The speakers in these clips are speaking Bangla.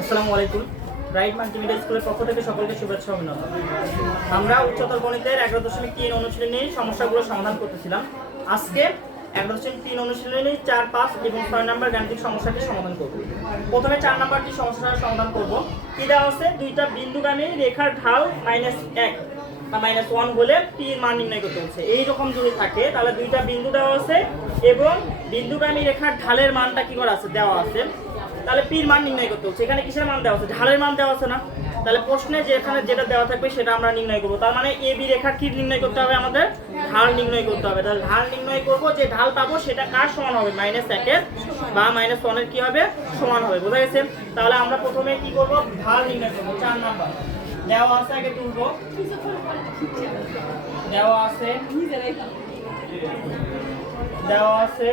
আসসালামু আলাইকুম। ব্রাইট মাল্টিমিডিয়া স্কুলের পক্ষ থেকে সকলকে শুভেচ্ছা ও অভিনন্দন। আমরা উচ্চতর গণিতের 11.3 অনুশীলনীর সমস্যাগুলো সমাধান করতেছিলাম। আজকে 11.3 অনুশীলনী 4, 5 এবং 6 নম্বর গাণিতিক সমস্যাটি সমাধান করব। প্রথমে 4 নম্বরটি সমস্যাটা সমাধান করব। কি দেওয়া আছে? দুইটা বিন্দুগামী রেখার ঢাল -1 বা -1 হলে p এর মান নির্ণয় করতে হচ্ছে। এই রকম যদি থাকে তাহলে দুইটা বিন্দু দেওয়া আছে এবং বিন্দুগামী রেখার ঢালের মানটা কি করা আছে? দেওয়া আছে। তাহলে p এর মান নির্ণয় করতে হচ্ছে। এখানে কিসের মান দেওয়া আছে? ঢালের মান দেওয়া আছে না? তাহলে প্রশ্নে যেখানে যেটা দেওয়া থাকবে সেটা আমরা নির্ণয় করব। তার মানে ab রেখার কি নির্ণয় করতে হবে? আমাদের ঢাল নির্ণয় করতে হবে। তাহলে ঢাল নির্ণয় করব, যে ঢাল পাবো সেটা কার সমান হবে? -1 এর বা -1 এর কি হবে? সমান হবে। বোঝা গেছে? তাহলে আমরা প্রথমে কি করব? ঢাল নির্ণয় করব। 4 নাম্বার দেওয়া আছে, আগে তুলব। দেওয়া আছে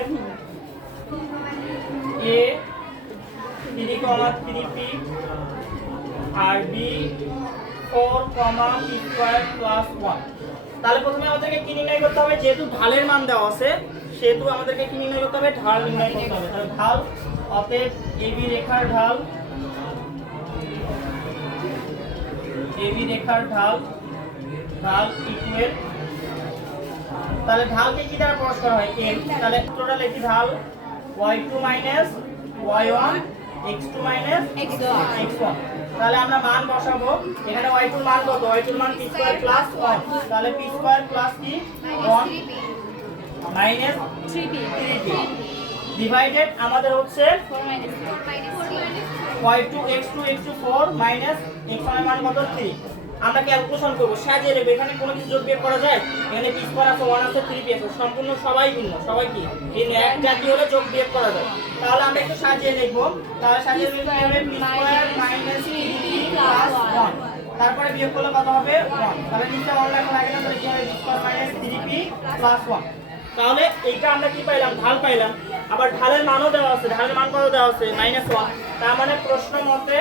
a 3,3p R b 4,p² + 1। তাহলে প্রথমে আমাদেরকে কি নির্ণয় করতে হবে? যেহেতু ঢালের মান দেওয়া আছে সেহেতু আমাদেরকে কি নির্ণয় করতে হবে? ঢাল নির্ণয় করতে হবে। তাহলে ঢাল, অতএব ab রেখার ঢাল ইকুয়াল, তাহলে ঢালকে কি দ্বারা প্রকাশ করা হয়? m। তাহলে সূত্রটা লিখি, ঢাল y2 - y1 x2 - x1। তাহলে আমরা মান বসাবো। এখানে y2 এর মান কত? y2 এর মান p² + 1। তাহলে p² + কি? 1 - 3p ডিভাইডেড আমাদের হচ্ছে y2 x2 4 - x1 এর মান কত? 3। আমরা ক্যালকুলেশন করব, সাজিয়ে নেব। এখানে কোনো কিছু যোগ বিয়োগ করা যায়? এখানে p² আছে, 1 আছে, 3p আছে, সম্পূর্ণ সবাই ভিন্ন, সবাই কি এই এক জাতি হলে যোগ বিয়োগ করা যায়। তাহলে আমরা একটু সাজিয়ে লিখব। তাহলে সাজিয়ে লিখতে হবে p² - 3p + 1। তারপরে বিয়োগ করলে কত হবে? 1। তাহলে নিচে 1 লেখা লাগে না, তাহলে কি হবে? p² - 3p + 1। তাহলে এইটা আমরা কি পাইলাম? ঢাল পাইলাম। আবার ঢালের মানও দেওয়া আছে। ঢালের মান কত দেওয়া আছে? -1। তার মানে প্রশ্ন মতে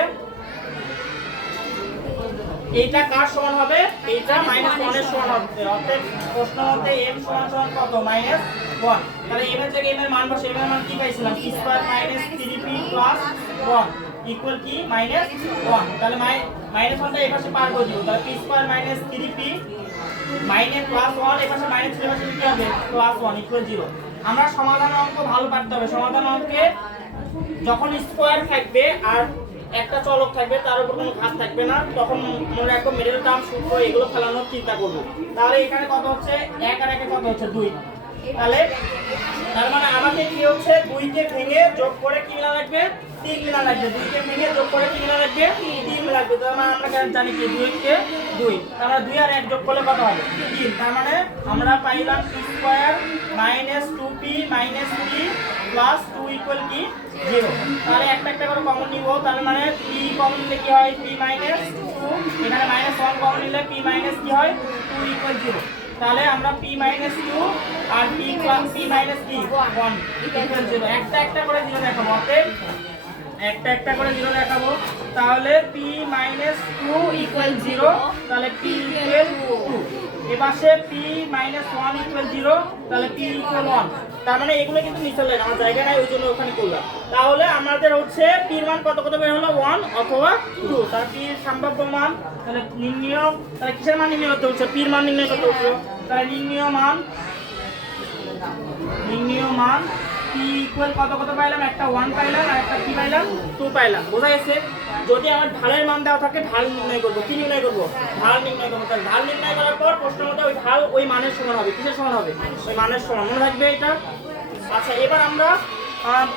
এইটা কার সমান হবে? এইটা -1 এর সমান হবে। অর্থাৎ প্রশ্ন মতে m সমান কত? -1। তাহলে m এর জায়গায় m এর মান বসে, m এর মান কি পাইছিলাম? p² - 3p + 1 ইকুয়াল কি? -1। তাহলে -1টা এই পাশে পার করে দিব। তাহলে p² - 3p +1 এই পাশে -3 এর পাশে কি হবে? +1 ইকুয়াল 0। আমরা সমাধান অঙ্ক ভালো পারতে হবে। সমাধান অঙ্কে যখন স্কয়ার থাকবে আর একটা চলক থাকবে, তার উপর কোনো ঘাত থাকবে না, তখন মনে রাখবো মিডল টার্ম সূত্র এগুলো ফেলানোর চিন্তা করবো। তাহলে এখানে কত হচ্ছে? 1 আর 1 কত হচ্ছে? 2। তাহলে তার মানে আমাকে কি হচ্ছে? 2 কে ভেঙে যোগ করে কি মিলা লাগবে? 3 মিলা লাগবে। 2 কে ভেঙে যোগ করে কি মিলা লাগবে? 3 মিলা লাগবে। তার মানে আমরা জানি কি 2 কে 2, তার মানে 2 আর 1 যোগ করলে কত হবে? 3। তার মানে আমরা পাইলাম p² - 2p - 3 + 2 ইকুয়াল কি? 0। তাহলে একটা করে কমন নিব। তার মানে p কমন নিলে কি হয়? p - 2। এখানে -1 কমন নিলে p - কি হয়? 2 ইকুয়াল 0। তাহলে আমরা p - 2 আর p - 1 ইকুয়াল 0। একটা করে 0 দেখাবো। অতএব একটা করে 0 দেখাবো। তাহলে p - 2 ইকুয়াল 0। তাহলে p ইকুয়াল 2। এপাশে p - 1 ইকুয়াল 0। তাহলে p ইকুয়াল 1। তার মানে এগুলো কিন্তু নিচে লাইন, আমার জায়গা নাই, ওই জন্য ওখানে করলাম। তাহলে আমাদের হচ্ছে p এর মান কত বের হলো? 1 অথবা 2। তার p এর সম্ভাব্য মান। তাহলে নির্ণয়, তাহলে কিসের মান নির্ণয় করতে হচ্ছে? p এর মান নির্ণয় করতে হচ্ছে। তাহলে নির্ণয় মান p ইকুয়াল কত পাইলাম? একটা 1 পাইলাম আর একটা কি পাইলাম? 2 পাইলাম। বোঝা গেছে? যদি আমার ঢালের মান দেওয়া থাকে, ঢাল নির্ণয় করব। কি নির্ণয় করব? ঢাল নির্ণয় করব। তাহলে ঢাল নির্ণয় করার পর প্রশ্ন মতে ওই ঢাল ওই মানের সমান হবে। কিসের সমান হবে? ওই মানের সমান। মনে রাখবে এটা। আচ্ছা, এবার আমরা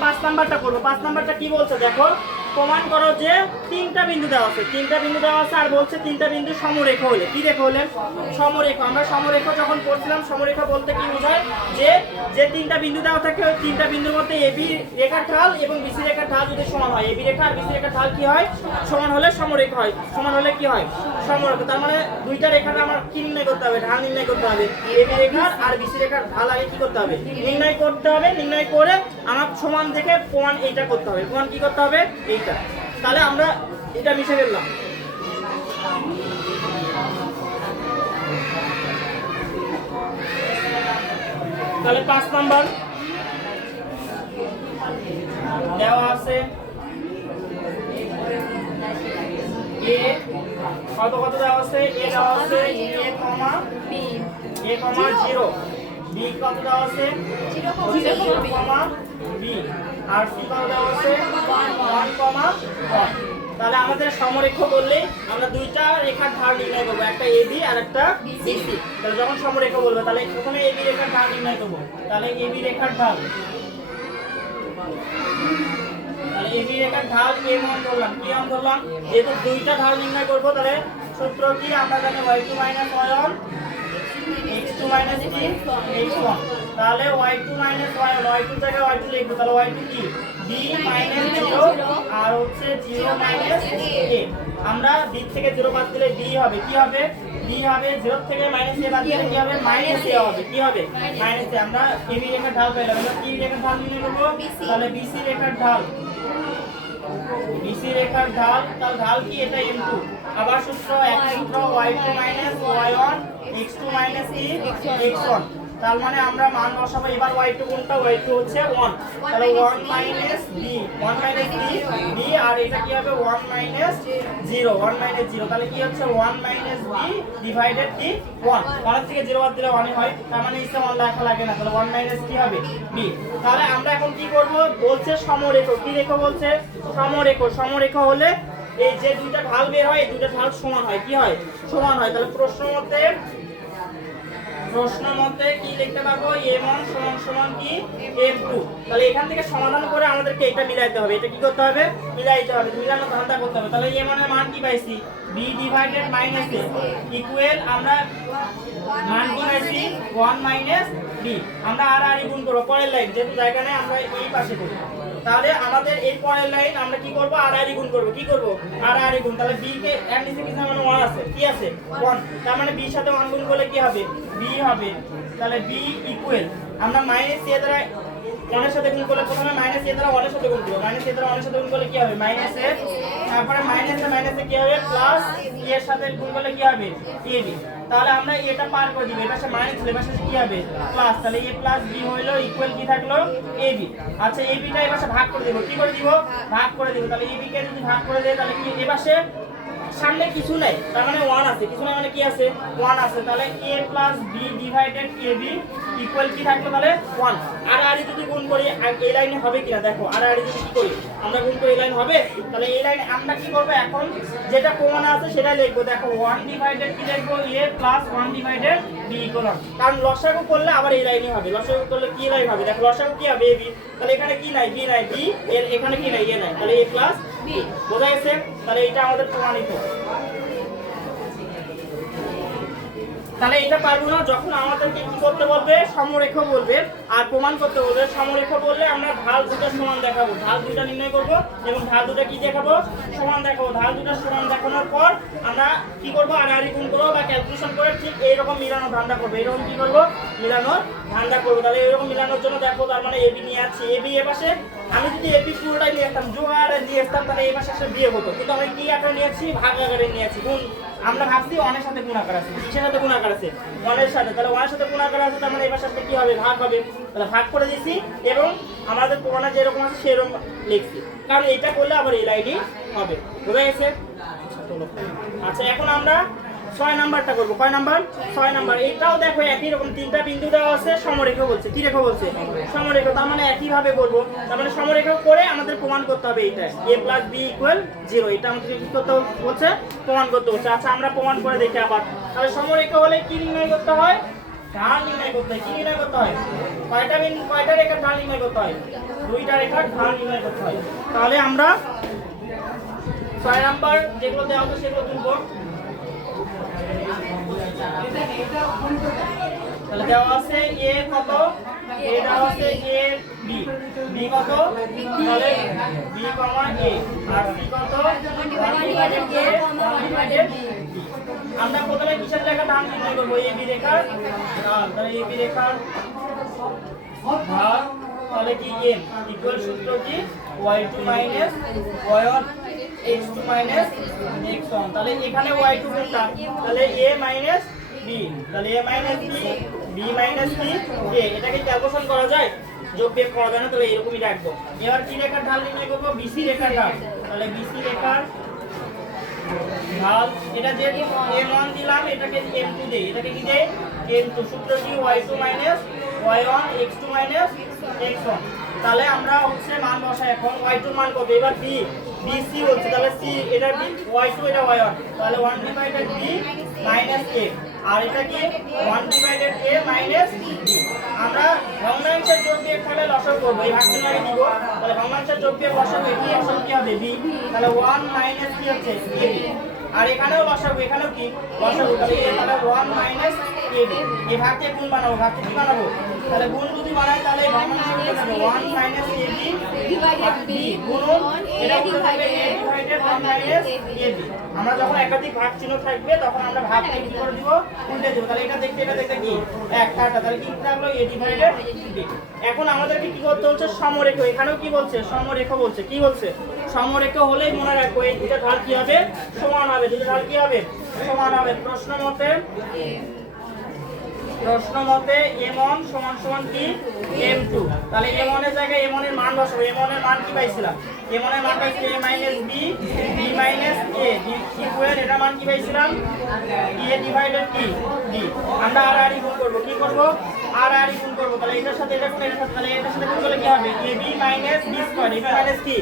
5 নাম্বারটা করব। 5 নাম্বারটা কি বলছে দেখো। প্রমাণ করো যে 3টা বিন্দু দেওয়া আছে। 3টা বিন্দু দেওয়া আছে আর বলছে 3টা বিন্দু সমরেখ হলে। কি রেখা হলে? সমরেখ। আমরা সমরেখ যখন পড়ছিলাম, সমরেখ বলতে কি বোঝায়? যে 3টা বিন্দু দেওয়া থাকে, ওই 3টা বিন্দুর মধ্যে AB রেখার ঢাল এবং BC রেখার ঢাল যদি সমান হয়, AB রেখা আর BC রেখার ঢাল কি হয়? সমান হলে সমরেখ হয়। সমান হলে কি হয়? সমরেখ। তার মানে দুইটা রেখাটা আমার কি নির্ণয় করতে হবে? ঢাল নির্ণয় করতে হবে। AB রেখার আর BC রেখার ঢাল আগে কি করতে হবে? নির্ণয় করতে হবে। নির্ণয় করে আমার সমান থেকে প্রমাণ এইটা করতে হবে। প্রমাণ কি করতে হবে? এইটা। তাহলে আমরা এটা মিশে ফেললাম। তাহলে 5 নাম্বার দেওয়া আছে এ কত কত দেওয়া আছে, এ দেওয়া আছে এ কমা বি এ কমা 0, বি কত দেওয়া আছে 0 কমা বি, আর সি কত দেওয়া আছে 1 কমা 1। তাহলে আমাদের সমরেখ বললে আমরা দুইটা রেখার ঢাল নির্ণয় করব, একটা এবি আর একটা বিসি। তাহলে যখন সমরেখ বলবে তাহলে প্রথমে এবি রেখার ঢাল নির্ণয় করব। তাহলে এবি রেখার ঢাল, তাহলে এবি রেখার ঢাল m1 ধরলাম, কি মান ধরলাম, যেহেতু দুইটা ঢাল নির্ণয় করব তাহলে সূত্র কি আমরা জানি y2 - y1 x2 - কি x1। তাহলে y2 - y1, y2 জায়গায় y2 লিখব, তাহলে y2 কি b - 0 আর হচ্ছে 0 - a। আমরা b থেকে 0 বাদ দিলে b হবে, কি হবে b হবে 0 থেকে -a বাদ দিলে কি হবে -a হবে, কি হবে -a। আমরা ab রেখার ঢাল পেলাম, আমরা কি রেখার ঢাল নির্ণয় করব, তাহলে bc রেখার ঢাল, BC রেখার ঢাল, তার ঢাল কি এটা m2। আবার সূত্র এক সূত্র y2 - y1 x2 - কি x1। তার মানে আমরা মান বসাবো, এবার y2 কোনটা, y2 হচ্ছে 1, তাহলে 1 - b 1 - b আর এটা কি হবে 1 - 0 1 - 0, তাহলে কি হচ্ছে 1 - b ডিভাইডেড কি 1, 1 থেকে 0 বাদ দিলে 1 হয়, তার মানে ইসে 1 লেখা লাগে না, তাহলে 1 - কি হবে b। তাহলে আমরা এখন কি করব, বলছে সমরেখ, কি রেখা বলছে সমরেখ। সমরেখ হলে এই যে দুইটা ঢাল বের হয় এই দুইটা ঢাল সমান হয়, কি হয় সমান হয়। তাহলে প্রশ্ন মতে কি লিখতে পারবো, m1 সমান সমান কি m2। তাহলে এখান থেকে সমাধান করে আমাদেরকে এটা মিলাইতে হবে, এটা কি করতে হবে মিলাইতে হবে, মিলানোর ধারণা করতে হবে। তাহলে m1 এর মান কি পাইছি b ডিভাইডেড - a ইকুয়াল আমরা মান কি পাইছি 1 - b। আমরা আর গুণ করব পরের লাইন, যেহেতু জায়গা নেই আমরা এই পাশে করব। তাহলে আমাদের এই পরের লাইন আমরা কি করব আর গুণ করব, কি করব আর গুণ। তাহলে b কে এর নিচে কি মানে 1 আছে, কি আছে 1, তার মানে b এর সাথে 1 গুণ করলে কি হবে b হবে। তাহলে b ইকুয়াল আমরা -a দ্বারা 1 এর সাথে গুণ করলে প্রথমে -a দ্বারা 1 এর সাথে গুণ করব, -a দ্বারা 1 এর সাথে গুণ করলে কি হবে -a, তারপরে -a কি হবে প্লাস e এর সাথে গুণ করলে কি হবে ab। তাহলে আমরা এটা পার করে দিব, এটা সে মাইনাস দিলে এর সাথে কি হবে প্লাস, তাহলে a প্লাস b হইলো ইকুয়াল কি থাকলো ab। আচ্ছা ab টা এর পাশে ভাগ করে দিব, কি করে দিব ভাগ করে দিব। তাহলে ab কে যদি ভাগ করে দেই তাহলে কি এর পাশে সামনে কিছু নাই, তার মানে 1 আছে, কিছু নাই মানে কি আছে 1 আছে। তাহলে a plus b divided ab equal কি থাকলো তাহলে 1। আর যদি গুণ করি এই লাইনে হবে কিনা দেখো, আর যদি কি করি আমরা গুণ করি এই লাইন হবে। তাহলে এই লাইনে আমরা কি করব, এখন যেটা প্রমাণ আছে সেটা লিখব। দেখো 1 ডিভাইডেড কি লিখব a plus 1 divided b equal, কারণ লসাগু করলে আবার এই লাইনই হবে, লসাগু করলে কি লাইন হবে দেখো, লসাগু কি হবে ab। তাহলে এখানে কি নাই b নাই, b এর এখানে কি নাই a নাই, তাহলে a প্লাস b বোঝা গেছে। তাহলে এটা আমাদের প্রমাণিত। তাহলে এটা পারবো না, যখন আমাদেরকে কি করতে বলবে সমরেখ বলবে আর প্রমাণ করতে বলবে। সমরেখ বললে আমরা ঢাল দুটো সমান দেখাবো, ঢাল দুটো নির্ণয় করব এবং ঢাল দুটো কি দেখাবো সমান দেখাবো। ঢাল দুটো সমান দেখানোর পর আমরা কি করব আর গুণ করব বা ক্যালকুলেশন করে ঠিক এইরকম মিলানোর ধান্দা করবো, এরকম কি করব মিলানোর ধান্দা করবো। তাহলে এরকম মিলানোর জন্য দেখো তার মানে এবি নিয়ে আসছি, এবি এ পাশে আমি যদি এবি পুরোটাই নিয়ে আসতাম জোয়ারে নিয়ে আসতাম তাহলে এই পাশে এসে বিয়ে হতো, কিন্তু আমি কি আকারে নিয়েছি ভাগ আকারে নিয়েছি। গুণ আমরা ভাবছি 1 এর সাথে গুণ আকার আছে, কিসের সাথে গুণ আকার আছে 1 এর সাথে, তাহলে 1 এর সাথে গুণ আকার আছে তার মানে এই পাশে কি হবে ভাগ হবে। তাহলে ভাগ করে দিয়েছি এবং আমাদের প্রমাণে যেরকম আছে সেরকম লিখছি, কারণ এটা করলে আবার এই লাইনই হবে, বুঝা গেছে। আচ্ছা এখন আমরা 6 নাম্বারটা করব, কয় নাম্বার 6 নাম্বার। এটাও দেখো একই রকম তিনটা বিন্দু দেওয়া আছে, সমরেখ বলছে, কি রেখা বলছে সমরেখ, তার মানে একই ভাবে করব। তার মানে সমরেখ করে আমাদের প্রমাণ করতে হবে এইটা a + b = 0, এটা আমাদের কি করতে বলছে প্রমাণ করতে বলছে। আচ্ছা আমরা প্রমাণ করে দেখি আবার। তাহলে সমরেখ হলে কি নির্ণয় করতে হয়, ঢাল নির্ণয় করতে হয়। কি নির্ণয় করতে হয়, কয়টা রেখার ঢাল নির্ণয় করতে হয়, দুইটা রেখার ঢাল নির্ণয় করতে হয়। তাহলে আমরা 6 নাম্বার যেগুলো দেওয়া আছে সেগুলো তুলবো। তাহলে দেওয়া আছে a কত, a দেওয়া আছে a b, b কত তাহলে b, a আর c কত 1 ডিভাইডেড a 1 ডিভাইডেড b। আমরা প্রথমে কিসের রেখা ঢাল নির্ণয় করব, ab রেখার ঢাল। তাহলে ab রেখার ঢাল তাহলে কি m ইকুয়াল সূত্র কি y2 - y1 x2 - x1। তাহলে এখানে y2 কোনটা, তাহলে a - b, তাহলে a - b b - c a, এটাকে ক্যালকুলেশন করা যায়, যোগ বিয়োগ করা যায় না, তাহলে এরকমই রাখবো। এবার কি রেখার ঢাল নির্ণয় করব, bc রেখার ঢাল। তাহলে bc রেখার ঢাল এটা যে m1 দিলাম এটাকে m2 দেই, এটাকে কি দেই m2। সূত্র কি y2 y1 x2 x1। তাহলে আমরা হচ্ছে মান বসাই এখন y2 মান কত, এবার b bc হচ্ছে, তাহলে c এটা y2 এটা y1, তাহলে 1 ডিভাইডেড b মাইনাস a, আর এটা কি 1 ডিভাইডেড a মাইনাস b। আমরা ভগ্নাংশের যোগ দিয়ে তাহলে লসাগু করব, এই ভাগগুলো আগে দিব, তাহলে ভগ্নাংশের যোগ দিয়ে লসাগু কি আসলে কি হবে b, তাহলে 1 মাইনাস কি হচ্ছে a, আর এখানেও লসাগু, এখানেও কি লসাগু, তাহলে 1 মাইনাস a b। এই ভাগকে গুণ বানাবো, ভাগকে কি বানাবো, তাহলে গুণ যদি বানাই তাহলে ভগ্নাংশ হবে 1 minus a b divided b গুণ এটা উপরে থাকবে a divided 1 minus a b। আমরা যখন একাধিক ভাগ চিহ্ন থাকবে তখন আমরা ভাগকে কি করে দিব, উল্টে দেব। তাহলে এটা দেখতে কি এক কাটা, তাহলে কি থাকলো a ডিভাইডেড b। এখন আমাদেরকে কি করতে হচ্ছে, সমরেখ, এখানেও কি বলছে সমরেখ বলছে, কি বলছে সমরেখ হলেই মনে রাখবো এই দুটো ঢাল কি হবে সমান হবে, দুটো ঢাল কি হবে সমান হবে। প্রশ্ন মতে m1 সমান সমান কি m2, তাহলে m1 এর জায়গায় m1 এর মান বসাবো। m1 এর মান কি পাইছিলাম, m1 এর মান পাইছিলাম a minus b b minus a equal এটা মান কি পাইছিলাম a ডিভাইডেড কি b। আমরা আর গুণ করব, কি করব আর গুণ করব, তাহলে এটার সাথে এটা গুণ, এটার সাথে, তাহলে এটার সাথে গুণ করলে কি হবে ab minus b square, ab minus কি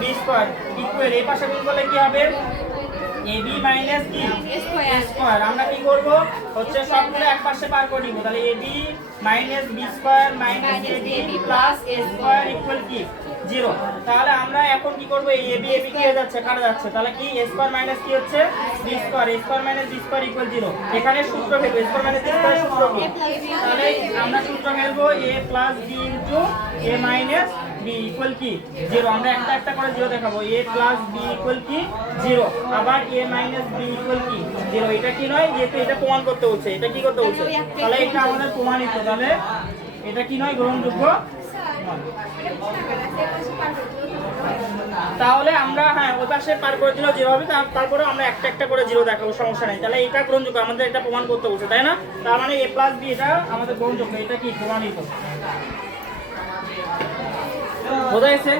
b স্কয়ার ইকুয়াল এই পাশে গুণ করলে কি হবে ab মাইনাস কি স্কয়ার। আমরা কি করব হচ্ছে সবগুলো এক পাশে পার করে নিব, তাহলে ab minus b square minus ab plus a square equal কি 0। তাহলে আমরা এখন কি করব, এই ab ab কি হয়ে যাচ্ছে কাটা যাচ্ছে, তাহলে কি a স্কয়ার মাইনাস কি হচ্ছে b square, a square minus b square equal 0। এখানে সূত্র ফেলবো a square minus b square সূত্র কি, তাহলে আমরা সূত্র ফেলবো a plus b into a minus b equal কি 0। আমরা একটা একটা করে 0 দেখাবো, a প্লাস b ইকুয়াল কি 0, আবার a মাইনাস b ইকুয়াল কি 0। এটা কি নয়, যেহেতু এটা প্রমাণ করতে হচ্ছে, এটা কি করতে হচ্ছে, তাহলে এটা আমাদের প্রমাণিত, তাহলে এটা কি নয় গ্রহণযোগ্য। তাহলে আমরা হ্যাঁ ওই পাশে পার করে দিলেও 0 হবে, তারপরে আমরা একটা একটা করে 0 দেখাবো, সমস্যা নেই। তাহলে এটা গ্রহণযোগ্য, আমাদের এটা প্রমাণ করতে হচ্ছে, তাই না? তার মানে a প্লাস b এটা আমাদের গ্রহণযোগ্য, এটা কি প্রমাণিত, বোঝা গেছে?